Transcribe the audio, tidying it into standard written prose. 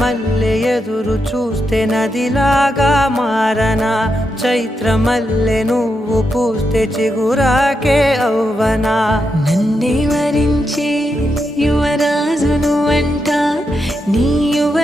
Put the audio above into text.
మల్లె ఎదురు చూస్తే నదిలాగా మారనా, చైత్రమల్లె నువ్వు పూస్తే చిగురాకే అవ్వనా. నన్నే వరించే యువరాజును అంట నీ యువ